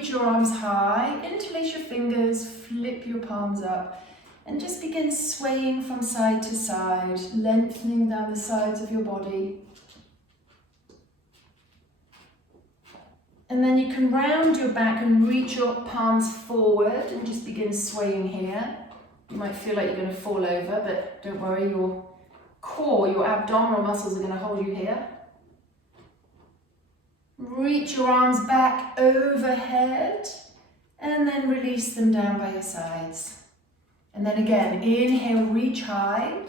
reach your arms high, interlace your fingers, flip your palms up, and just begin swaying from side to side, lengthening down the sides of your body. And then you can round your back and reach your palms forward and just begin swaying here. You might feel like you're going to fall over, but don't worry, your core, your abdominal muscles are going to hold you here. Reach your arms back overhead and then release them down by your sides. And then again, inhale, reach high.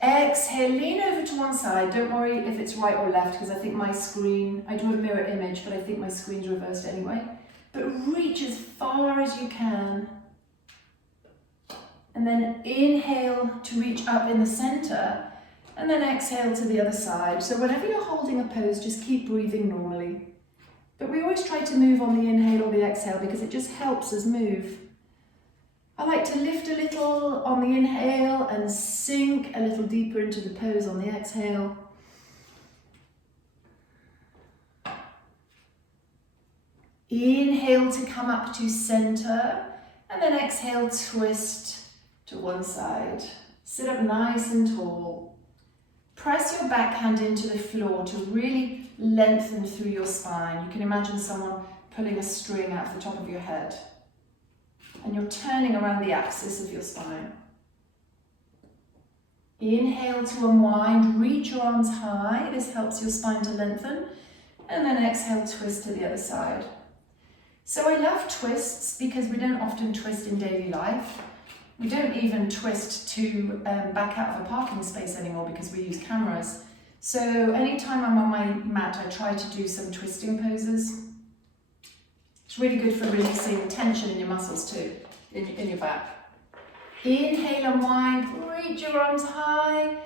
Exhale, lean over to one side. Don't worry if it's right or left, because I think my screen, I do a mirror image, but I think my screen's reversed anyway. But reach as far as you can. And then inhale to reach up in the center, and then exhale to the other side. So whenever you're holding a pose, just keep breathing normally. But we always try to move on the inhale or the exhale because it just helps us move. I like to lift a little on the inhale and sink a little deeper into the pose on the exhale. Inhale to come up to center, and then exhale, twist to one side. Sit up nice and tall. Press your backhand into the floor to really lengthen through your spine. You can imagine someone pulling a string out of the top of your head. And you're turning around the axis of your spine. Inhale to unwind, reach your arms high. This helps your spine to lengthen. And then exhale, twist to the other side. So I love twists because we don't often twist in daily life. We don't even twist to back out of a parking space anymore because we use cameras. So anytime I'm on my mat, I try to do some twisting poses. It's really good for releasing tension in your muscles too, in your back. Inhale, unwind, reach your arms high,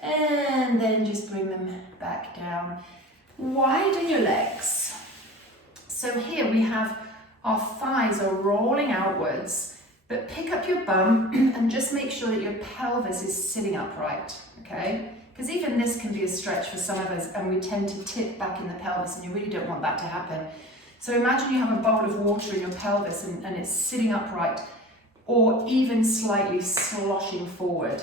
and then just bring them back down. Widen your legs. So here we have our thighs are rolling outwards, but pick up your bum and just make sure that your pelvis is sitting upright, okay? Because even this can be a stretch for some of us, and we tend to tip back in the pelvis, and you really don't want that to happen. So imagine you have a bowl of water in your pelvis and it's sitting upright, or even slightly sloshing forward.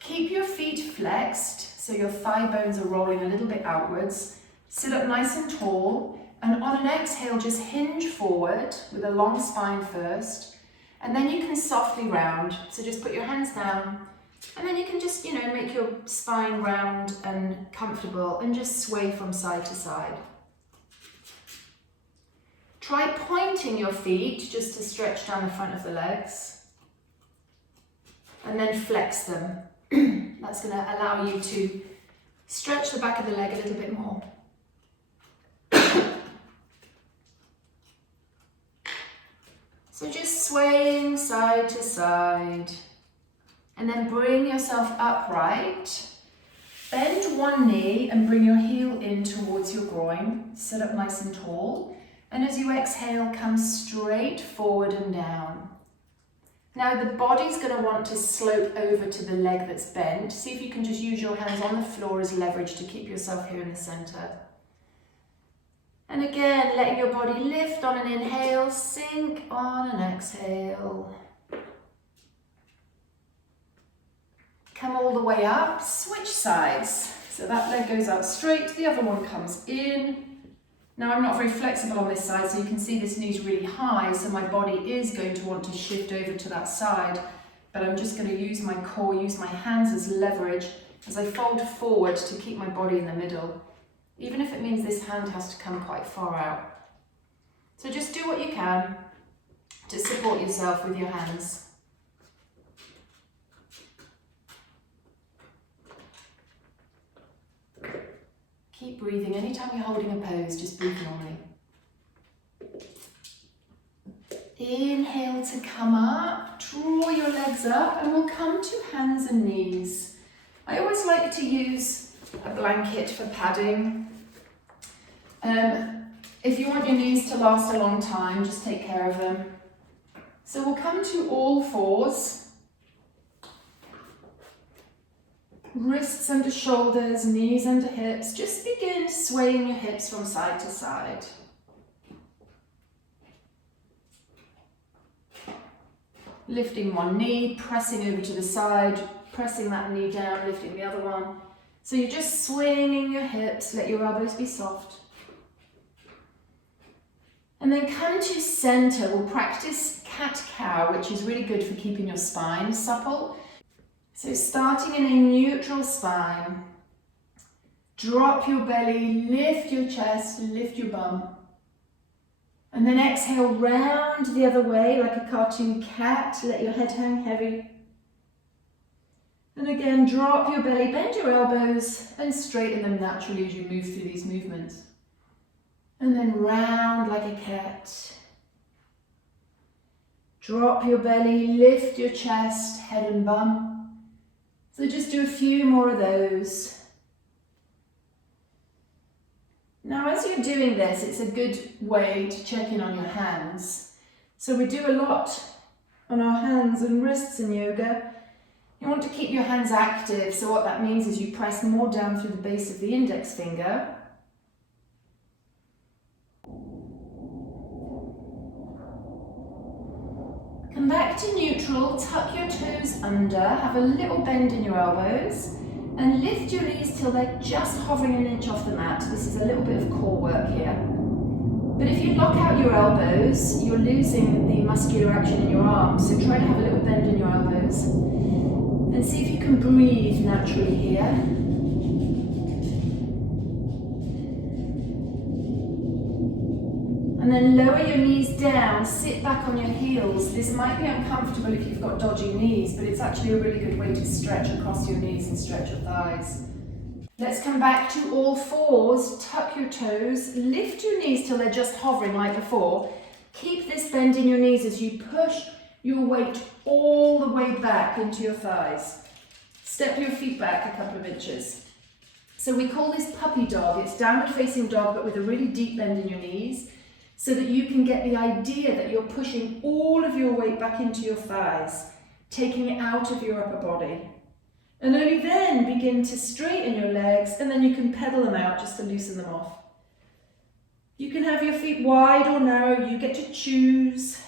Keep your feet flexed, so your thigh bones are rolling a little bit outwards. Sit up nice and tall, and on an exhale, just hinge forward with a long spine first, and then you can softly round. So just put your hands down, and then you can just, make your spine round and comfortable, and just sway from side to side. Try pointing your feet just to stretch down the front of the legs, and then flex them. That's going to allow you to stretch the back of the leg a little bit more. So just swaying side to side, and then bring yourself upright. Bend one knee and bring your heel in towards your groin. Sit up nice and tall. And as you exhale, come straight forward and down. Now the body's going to want to slope over to the leg that's bent. See if you can just use your hands on the floor as leverage to keep yourself here in the center. And again, letting your body lift on an inhale, sink on an exhale. Come all the way up, switch sides. So that leg goes out straight, the other one comes in. Now I'm not very flexible on this side, so you can see this knee's really high, so my body is going to want to shift over to that side, but I'm just going to use my core, use my hands as leverage as I fold forward to keep my body in the middle, even if it means this hand has to come quite far out. So just do what you can to support yourself with your hands. Keep breathing. Anytime you're holding a pose, just breathe normally. Inhale to come up, draw your legs up, and we'll come to hands and knees. I always like to use a blanket for padding. If you want your knees to last a long time, just take care of them. So we'll come to all fours. Wrists under shoulders, knees under hips. Just begin swaying your hips from side to side. lifting one knee, pressing over to the side, pressing that knee down, lifting the other one. So you're just swinging your hips, let your elbows be soft. And then come to center. We'll practice cat-cow, which is really good for keeping your spine supple. So starting in a neutral spine, drop your belly, lift your chest, lift your bum. And then exhale round the other way like a cartoon cat. Let your head hang heavy. And again, drop your belly, bend your elbows and straighten them naturally as you move through these movements. And then round like a cat. Drop your belly, lift your chest, head and bum. So just do a few more of those. Now, as you're doing this, it's a good way to check in on your hands. So we do a lot on our hands and wrists in yoga. You want to keep your hands active, so what that means is you press more down through the base of the index finger. Come back to neutral, tuck your toes under, have a little bend in your elbows, and lift your knees till they're just hovering an inch off the mat. This is a little bit of core work here. But if you lock out your elbows, you're losing the muscular action in your arms, so try to have a little bend in your elbows. And see if you can breathe naturally here. And then lower your knees down, sit back on your heels. This might be uncomfortable if you've got dodgy knees, but it's actually a really good way to stretch across your knees and stretch your thighs. Let's come back to all fours, tuck your toes, lift your knees till they're just hovering like before. Keep this bend in your knees as you push your weight all the way back into your thighs. Step your feet back a couple of inches. So we call this puppy dog. It's downward facing dog, but with a really deep bend in your knees, so that you can get the idea that you're pushing all of your weight back into your thighs, taking it out of your upper body. And only then begin to straighten your legs, and then you can pedal them out just to loosen them off. You can have your feet wide or narrow, you get to choose.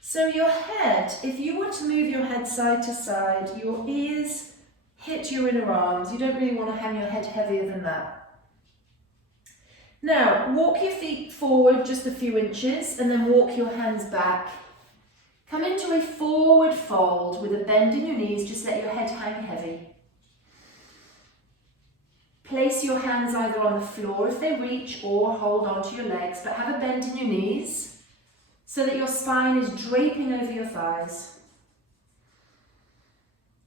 So your head, if you were to move your head side to side, your ears hit your inner arms. You don't really want to hang your head heavier than that. Now, walk your feet forward just a few inches and then walk your hands back. Come into a forward fold with a bend in your knees, just let your head hang heavy. Place your hands either on the floor if they reach or hold onto your legs, but have a bend in your knees so that your spine is draping over your thighs.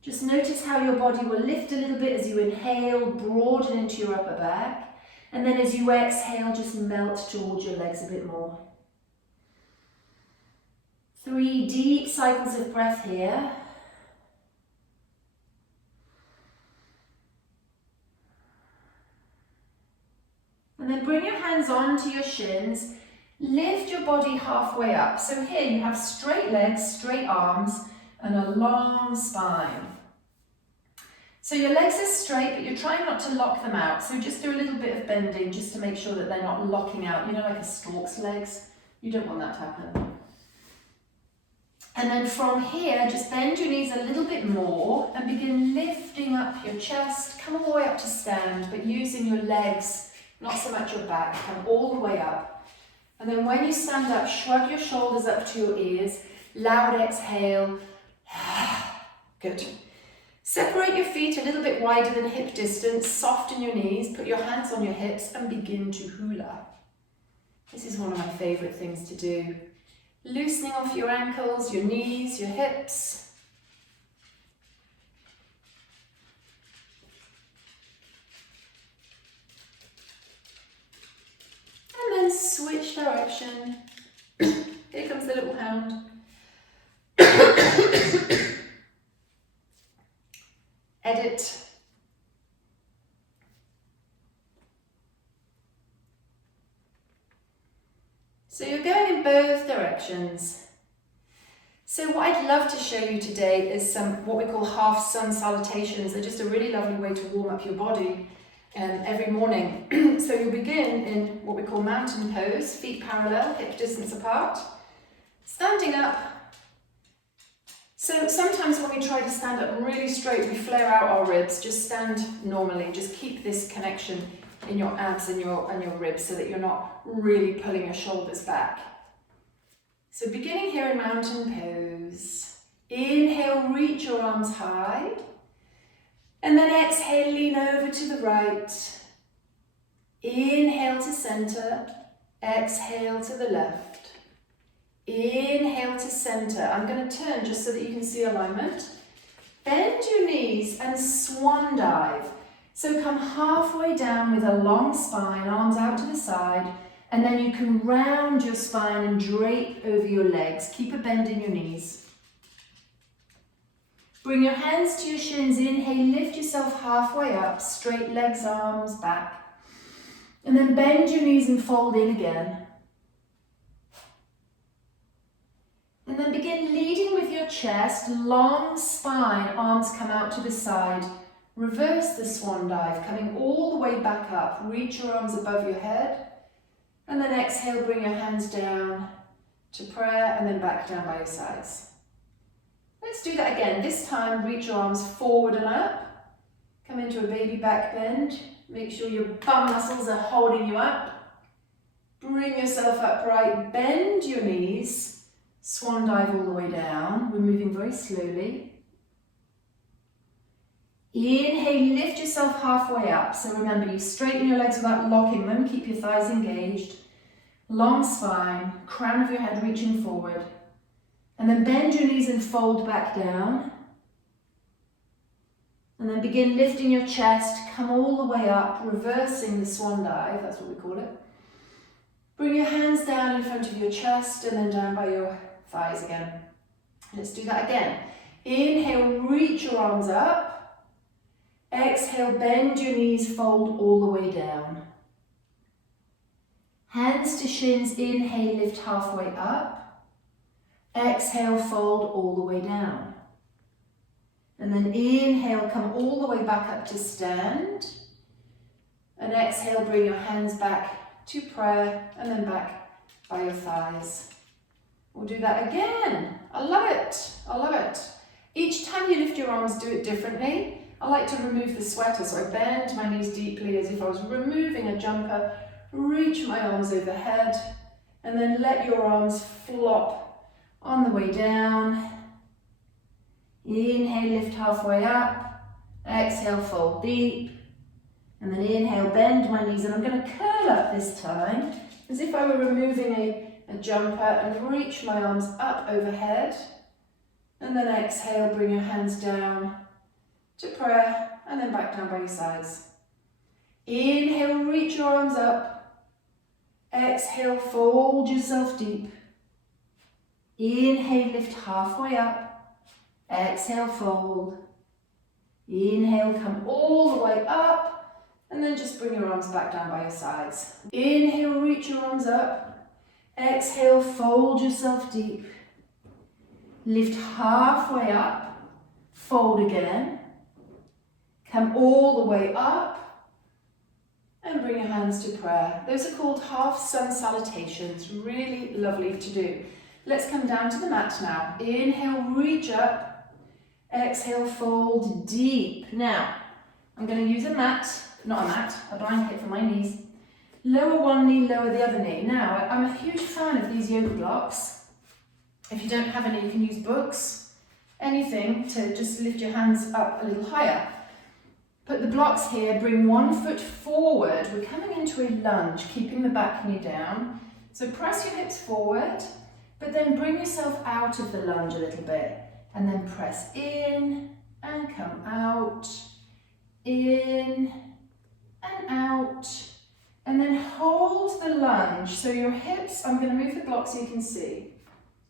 Just notice how your body will lift a little bit as you inhale, broaden into your upper back. And then as you exhale, just melt towards your legs a bit more. 3 deep cycles of breath here. And then bring your hands onto your shins. Lift your body halfway up. So here you have straight legs, straight arms, and a long spine. So your legs are straight, but you're trying not to lock them out. So just do a little bit of bending just to make sure that they're not locking out, you know, like a stork's legs. You don't want that to happen. And then from here, just bend your knees a little bit more and begin lifting up your chest. Come all the way up to stand, but using your legs, not so much your back. Come all the way up. And then when you stand up, shrug your shoulders up to your ears. Loud exhale. Good. Separate your feet a little bit wider than hip distance, soften your knees, put your hands on your hips and begin to hula. This is one of my favourite things to do. Loosening off your ankles, your knees, your hips. And then switch direction. Here comes the little hound. Edit. So you're going in both directions. So what I'd love to show you today is some what we call half sun salutations. They're just a really lovely way to warm up your body. every morning. So you'll begin in what we call mountain pose, feet parallel, hip distance apart, standing up. So sometimes when we try to stand up really straight, we flare out our ribs. Just stand normally. Just keep this connection in your abs and your ribs so that you're not really pulling your shoulders back. So beginning here in mountain pose. Inhale, reach your arms high. And then exhale, lean over to the right. Inhale to center. Exhale to the left. Inhale to center. I'm going to turn just so that you can see alignment. Bend your knees and swan dive. So come halfway down with a long spine, arms out to the side, and then you can round your spine and drape over your legs. Keep a bend in your knees. Bring your hands to your shins. Inhale, lift yourself halfway up, straight legs, arms back. And then bend your knees and fold in again. And then begin leading with your chest, long spine, arms come out to the side. Reverse the swan dive, coming all the way back up. Reach your arms above your head. And then exhale, bring your hands down to prayer and then back down by your sides. Let's do that again. This time, reach your arms forward and up. Come into a baby back bend. Make sure your bum muscles are holding you up. Bring yourself upright. Bend your knees. Swan dive all the way down. We're moving very slowly. Inhale, lift yourself halfway up. So remember, you straighten your legs without locking them. Keep your thighs engaged. Long spine, crown of your head reaching forward. And then bend your knees and fold back down. And then begin lifting your chest, come all the way up, reversing the swan dive, that's what we call it. Bring your hands down in front of your chest and then down by your thighs again. Let's do that again. Inhale, reach your arms up. Exhale, bend your knees, fold all the way down. Hands to shins, inhale, lift halfway up. Exhale, fold all the way down. And then inhale, come all the way back up to stand. And exhale, bring your hands back to prayer and then back by your thighs. We'll do that again. I love it. I love it. Each time you lift your arms, do it differently. I like to remove the sweater, so I bend my knees deeply as if I was removing a jumper. Reach my arms overhead and then let your arms flop on the way down. Inhale, lift halfway up. Exhale, fold deep. And then inhale, bend my knees, and I'm going to curl up this time as if I were removing a jumper and reach my arms up overhead. And then exhale, bring your hands down to prayer and then back down by your sides. Inhale, reach your arms up. Exhale, fold yourself deep. Inhale, lift halfway up. Exhale, fold. Inhale, come all the way up. And then just bring your arms back down by your sides. Inhale, reach your arms up. Exhale, fold yourself deep. Lift halfway up. Fold again. Come all the way up. And bring your hands to prayer. Those are called half sun salutations. Really lovely to do. Let's come down to the mat now. Inhale, reach up. Exhale, fold deep. Now, I'm going to use a blanket for my knees. Lower one knee, lower the other knee. Now, I'm a huge fan of these yoga blocks. If you don't have any, you can use books, anything to just lift your hands up a little higher. Put the blocks here, bring 1 foot forward. We're coming into a lunge, keeping the back knee down. So press your hips forward, but then bring yourself out of the lunge a little bit. And then press in and come out, in and out. And then hold the lunge. So your hips, I'm going to move the block so you can see.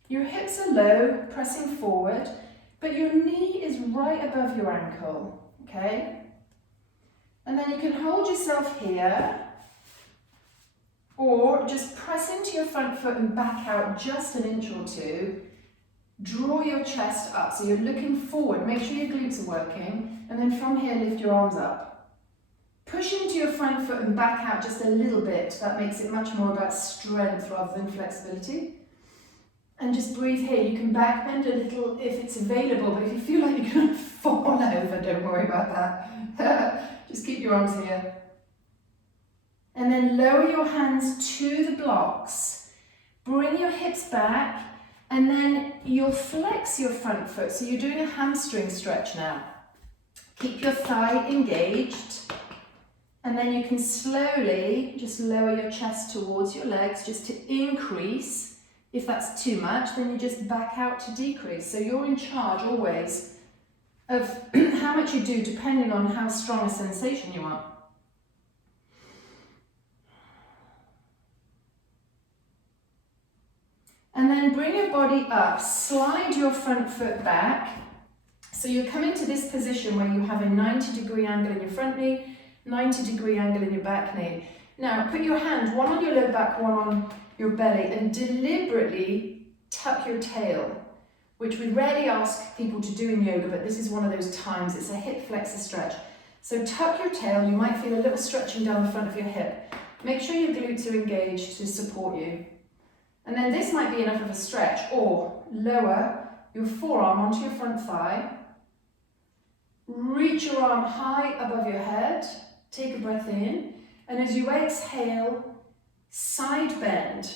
Your hips are low, pressing forward, but your knee is right above your ankle, okay? And then you can hold yourself here, or just press into your front foot and back out just an inch or two. Draw your chest up, so you're looking forward. Make sure your glutes are working. And then from here, lift your arms up. Push into your front foot and back out just a little bit. That makes it much more about strength rather than flexibility. And just breathe here. You can back bend a little if it's available, but if you feel like you're going to fall over, don't worry about that. Just keep your arms here. And then lower your hands to the blocks. Bring your hips back, and then you'll flex your front foot. So you're doing a hamstring stretch now. Keep your thigh engaged, and then you can slowly just lower your chest towards your legs just to increase. If that's too much, then you just back out to decrease. So you're in charge always of how much you do depending on how strong a sensation you want. And then bring your body up, slide your front foot back. So you're coming to this position where you have a 90-degree angle in your front knee, 90-degree angle in your back knee. Now put your hand, one on your low back, one on your belly, and deliberately tuck your tail, which we rarely ask people to do in yoga, but this is one of those times. It's a hip flexor stretch. So tuck your tail. You might feel a little stretching down the front of your hip. Make sure your glutes are engaged to support you. And then this might be enough of a stretch, or lower your forearm onto your front thigh. Reach your arm high above your head. Take a breath in. And as you exhale, side bend.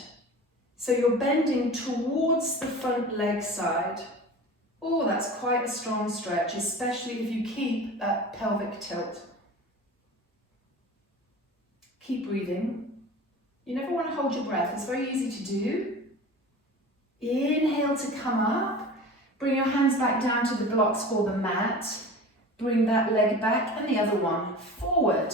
So you're bending towards the front leg side. Oh, that's quite a strong stretch, especially if you keep that pelvic tilt. Keep breathing. You never want to hold your breath. It's very easy to do. Inhale to come up. Bring your hands back down to the blocks or the mat. Bring that leg back and the other one forward.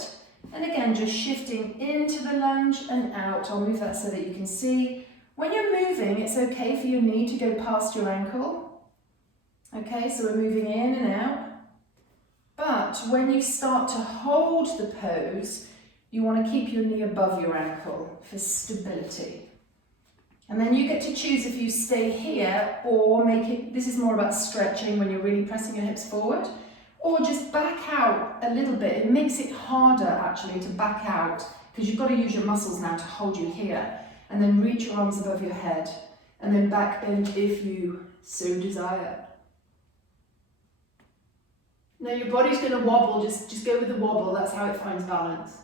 And again, just shifting into the lunge and out. I'll move that so that you can see. When you're moving, it's okay for your knee to go past your ankle. Okay, so we're moving in and out. But when you start to hold the pose, you want to keep your knee above your ankle for stability. And then you get to choose if you stay here or make it, this is more about stretching when you're really pressing your hips forward, or just back out a little bit. It makes it harder actually to back out because you've got to use your muscles now to hold you here. And then reach your arms above your head and then back bend if you so desire. Now your body's going to wobble, just go with the wobble, that's how it finds balance.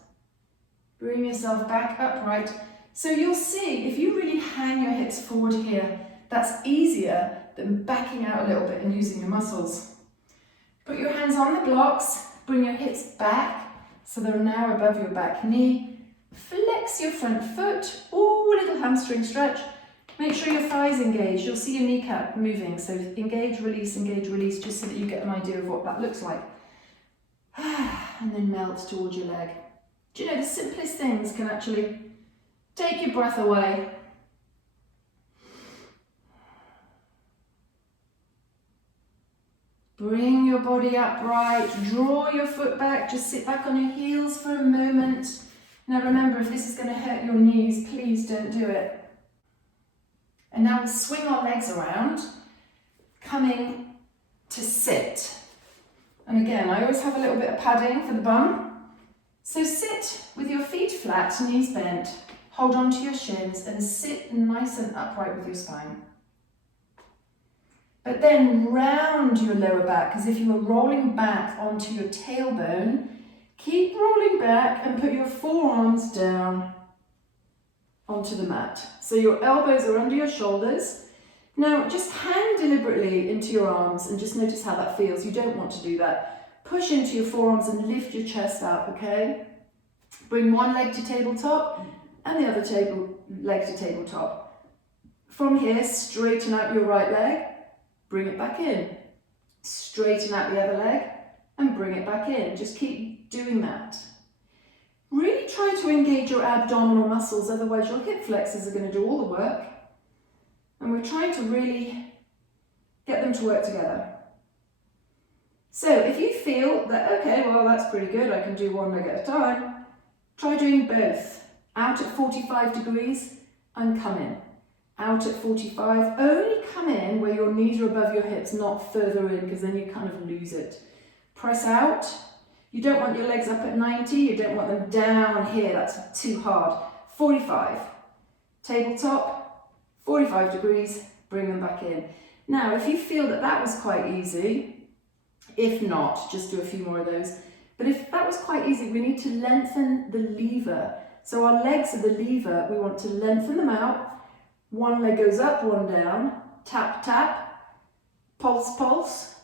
Bring yourself back upright. So you'll see, if you really hang your hips forward here, that's easier than backing out a little bit and using your muscles. Put your hands on the blocks, bring your hips back so they're now above your back knee. Flex your front foot, ooh, a little hamstring stretch. Make sure your thighs engaged. You'll see your kneecap moving, so engage, release, just so that you get an idea of what that looks like. And then melt towards your leg. Do you know, the simplest things can actually take your breath away. Bring your body upright, draw your foot back, just sit back on your heels for a moment. Now remember, if this is going to hurt your knees, please don't do it. And now we'll swing our legs around, coming to sit. And again, I always have a little bit of padding for the bum. So sit with your feet flat, knees bent, hold on to your shins and sit nice and upright with your spine. But then round your lower back as if you were rolling back onto your tailbone. Keep rolling back and put your forearms down onto the mat. So your elbows are under your shoulders. Now just hang deliberately into your arms and just notice how that feels. You don't want to do that. Push into your forearms and lift your chest up, okay? Bring one leg to tabletop and the other leg to tabletop. From here, straighten out your right leg. Bring it back in. Straighten out the other leg and bring it back in. Just keep doing that. Really try to engage your abdominal muscles, otherwise your hip flexors are going to do all the work. And we're trying to really get them to work together. So if you feel that, okay, well that's pretty good, I can do one leg at a time, try doing both. Out at 45 degrees and come in. Out at 45, only come in where your knees are above your hips, not further in, because then you kind of lose it. Press out, You don't want your legs up at 90, you don't want them down here, that's too hard. 45. Tabletop, 45 degrees, bring them back in. Now, if you feel that that was quite easy, if not, just do a few more of those. But if that was quite easy, we need to lengthen the lever. So our legs are the lever, we want to lengthen them out. One leg goes up, one down, tap, tap, pulse, pulse,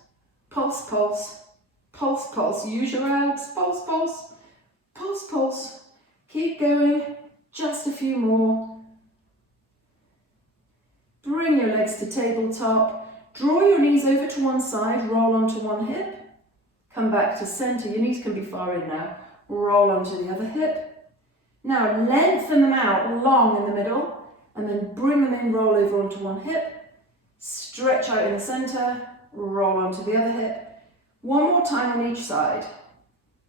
pulse, pulse, pulse, pulse. Use your abs, pulse, pulse, pulse, pulse. Keep going, just a few more. Bring your legs to tabletop. Draw your knees over to one side, roll onto one hip. Come back to center, your knees can be far in now. Roll onto the other hip. Now lengthen them out long in the middle and then bring them in, roll over onto one hip. Stretch out in the center, roll onto the other hip. One more time on each side.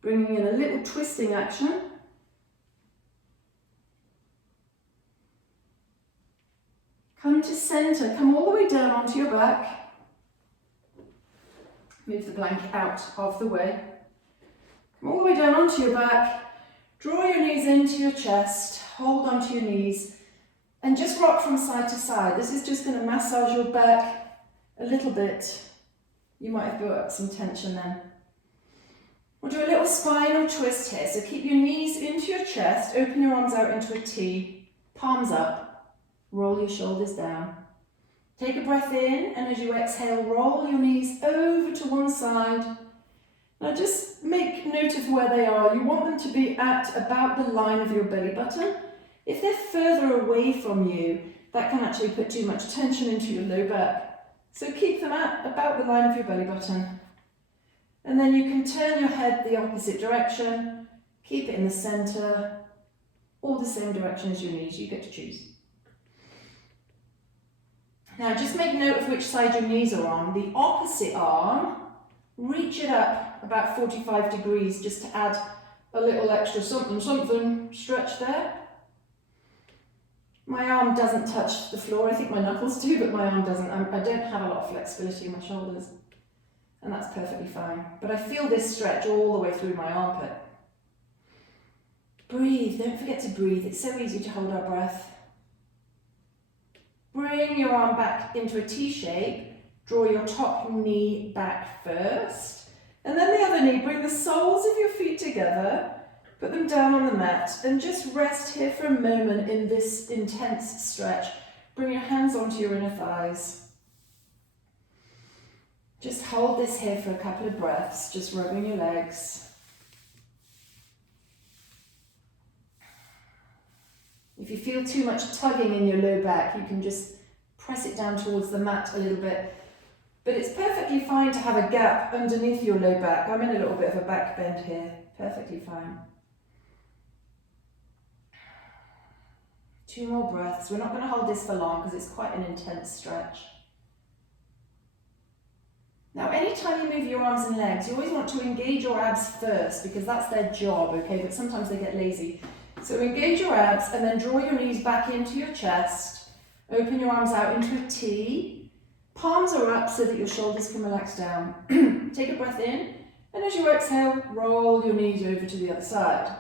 Bringing in a little twisting action. Come to center, come all the way down onto your back. Move the blanket out of the way. Come all the way down onto your back. Draw your knees into your chest. Hold onto your knees. And just rock from side to side. This is just going to massage your back a little bit. You might have built up some tension then. We'll do a little spinal twist here. So keep your knees into your chest. Open your arms out into a T. Palms up. Roll your shoulders down. Take a breath in, and as you exhale, roll your knees over to one side. Now just make note of where they are. You want them to be at about the line of your belly button. If they're further away from you, that can actually put too much tension into your low back. So keep them at about the line of your belly button. And then you can turn your head the opposite direction, keep it in the center, or the same direction as your knees, you get to choose. Now just make note of which side your knees are on. The opposite arm, reach it up about 45 degrees just to add a little extra something, stretch there. My arm doesn't touch the floor, I think my knuckles do, but my arm doesn't. I don't have a lot of flexibility in my shoulders, and that's perfectly fine. But I feel this stretch all the way through my armpit. Breathe, don't forget to breathe. It's so easy to hold our breath. Bring your arm back into a T shape. Draw your top knee back first. And then the other knee. Bring the soles of your feet together. Put them down on the mat. And just rest here for a moment in this intense stretch. Bring your hands onto your inner thighs. Just hold this here for a couple of breaths. Just rubbing your legs. If you feel too much tugging in your low back, you can just press it down towards the mat a little bit. But it's perfectly fine to have a gap underneath your low back. I'm in a little bit of a back bend here. Perfectly fine. 2 more breaths. We're not going to hold this for long because it's quite an intense stretch. Now, anytime you move your arms and legs, you always want to engage your abs first because that's their job, okay? But sometimes they get lazy. So engage your abs and then draw your knees back into your chest. Open your arms out into a T. Palms are up so that your shoulders can relax down. Take a breath in, and as you exhale, roll your knees over to the other side.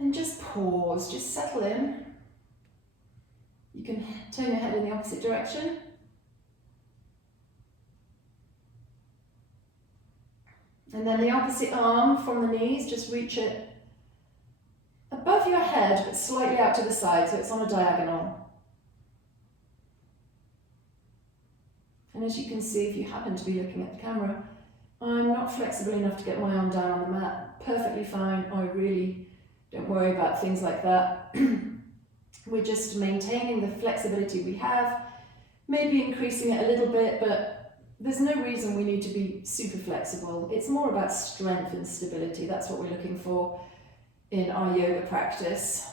And just pause, just settle in. You can turn your head in the opposite direction. And then the opposite arm from the knees, just reach it above your head, but slightly out to the side, so it's on a diagonal. And as you can see, if you happen to be looking at the camera, I'm not flexible enough to get my arm down on the mat. Perfectly fine, I really don't worry about things like that. We're just maintaining the flexibility we have, maybe increasing it a little bit, but there's no reason we need to be super flexible. It's more about strength and stability. That's what we're looking for in our yoga practice.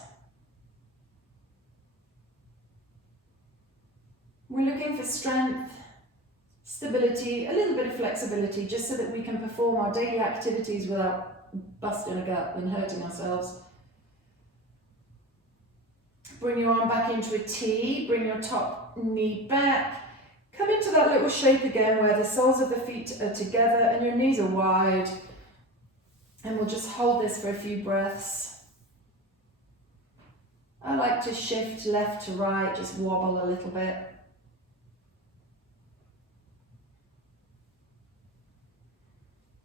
We're looking for strength, stability, a little bit of flexibility, just so that we can perform our daily activities without busting a gut and hurting ourselves. Bring your arm back into a T, bring your top knee back. Come into that little shape again where the soles of the feet are together and your knees are wide. And we'll just hold this for a few breaths. I like to shift left to right, just wobble a little bit.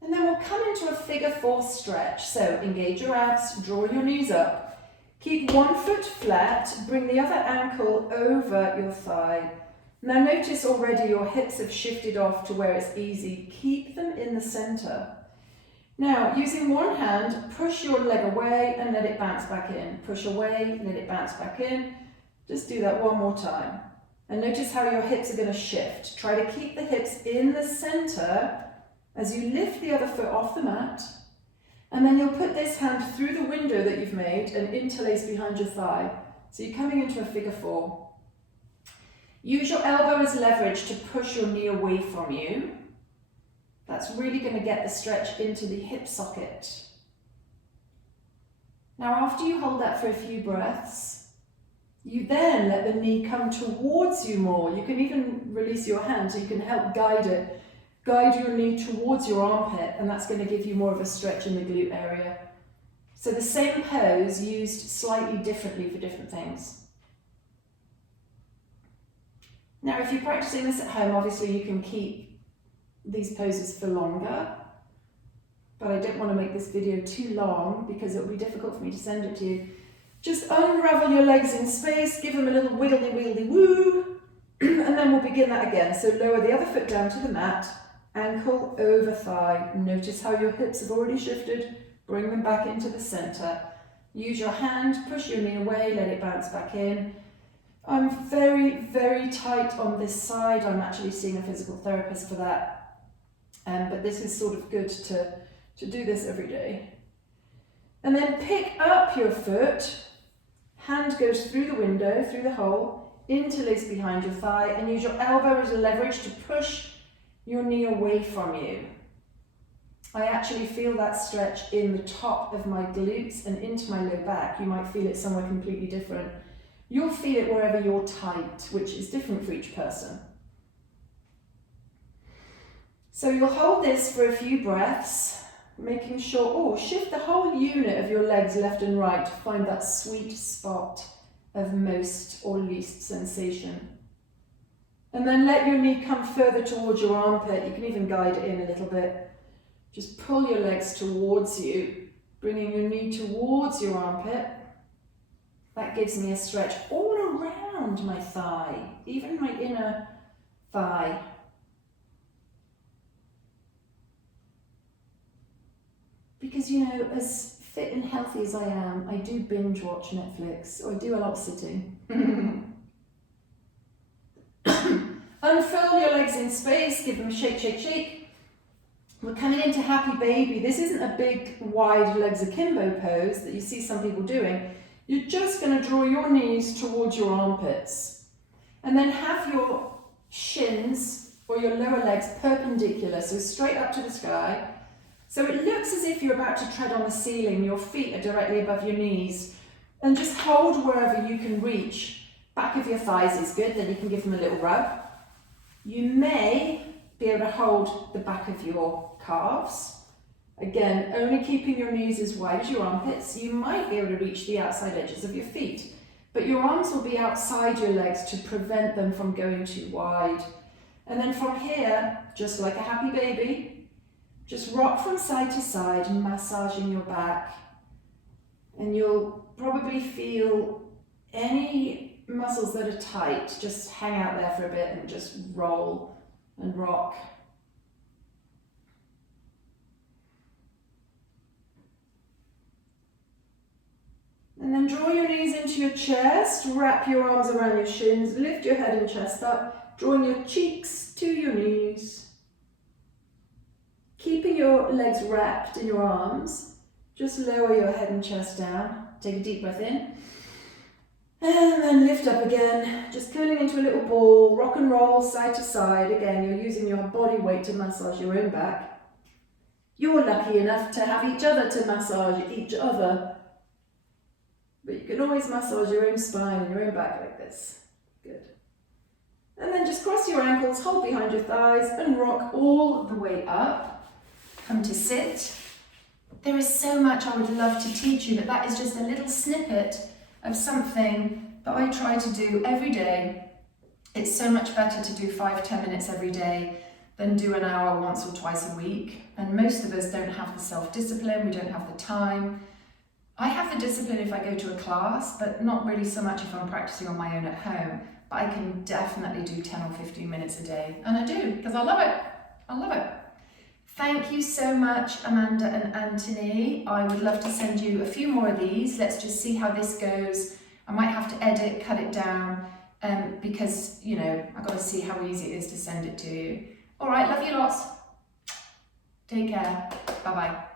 And then we'll come into a figure 4 stretch. So engage your abs, draw your knees up. Keep one foot flat, bring the other ankle over your thigh. Now notice already your hips have shifted off to where it's easy. Keep them in the center. Now, using one hand, push your leg away and let it bounce back in. Push away, let it bounce back in. Just do that one more time. And notice how your hips are going to shift. Try to keep the hips in the center as you lift the other foot off the mat. And then you'll put this hand through the window that you've made and interlace behind your thigh. So you're coming into a figure 4. Use your elbow as leverage to push your knee away from you. That's really going to get the stretch into the hip socket. Now, after you hold that for a few breaths, you then let the knee come towards you more. You can even release your hand so you can help guide it. Guide your knee towards your armpit, and that's going to give you more of a stretch in the glute area. So the same pose used slightly differently for different things. Now, if you're practicing this at home, obviously you can keep these poses for longer, but I don't want to make this video too long because it will be difficult for me to send it to you. Just unravel your legs in space, give them a little wiggly woo, and then we'll begin that again. So lower the other foot down to the mat, ankle over thigh. Notice how your hips have already shifted. Bring them back into the center. Use your hand, push your knee away, let it bounce back in. I'm very, very tight on this side. I'm actually seeing a physical therapist for that. But this is sort of good to do this every day. And then pick up your foot. Hand goes through the window, through the hole, interlace behind your thigh, and use your elbow as a leverage to push your knee away from you. I actually feel that stretch in the top of my glutes and into my low back. You might feel it somewhere completely different. You'll feel it wherever you're tight, which is different for each person. So you'll hold this for a few breaths, making sure, shift the whole unit of your legs left and right to find that sweet spot of most or least sensation. And then let your knee come further towards your armpit. You can even guide it in a little bit. Just pull your legs towards you, bringing your knee towards your armpit. That gives me a stretch all around my thigh, even my inner thigh. Because, you know, as fit and healthy as I am, I do binge watch Netflix, so I do a lot of sitting. Unfurl your legs in space, give them a shake, shake, shake. We're coming into happy baby. This isn't a big, wide legs akimbo pose that you see some people doing. You're just going to draw your knees towards your armpits. And then have your shins or your lower legs perpendicular, so straight up to the sky. So it looks as if you're about to tread on the ceiling. Your feet are directly above your knees. And just hold wherever you can reach. Back of your thighs is good, then you can give them a little rub. You may be able to hold the back of your calves. Again, only keeping your knees as wide as your armpits. You might be able to reach the outside edges of your feet, but your arms will be outside your legs to prevent them from going too wide. And then from here, just like a happy baby, just rock from side to side, massaging your back. And you'll probably feel any muscles that are tight, just hang out there for a bit and just roll and rock. And then draw your knees into your chest, wrap your arms around your shins, lift your head and chest up, drawing your cheeks to your knees. Keeping your legs wrapped in your arms, just lower your head and chest down. Take a deep breath in. And then lift up again, just curling into a little ball, rock and roll side to side. Again, you're using your body weight to massage your own back. You're lucky enough to have each other to massage each other. But you can always massage your own spine and your own back like this. Good. And then just cross your ankles, hold behind your thighs and rock all the way up. Come to sit. There is so much I would love to teach you, but that is just a little snippet of something that I try to do every day. It's so much better to do 5-10 minutes every day than do an hour once or twice a week. And most of us don't have the self-discipline, we don't have the time. I have the discipline if I go to a class, but not really so much if I'm practicing on my own at home. But I can definitely do 10 or 15 minutes a day. And I do, because I love it. I love it. Thank you so much, Amanda and Anthony. I would love to send you a few more of these. Let's just see how this goes. I might have to edit, cut it down, because, you know, I've got to see how easy it is to send it to you. All right, love you lots. Take care. Bye-bye.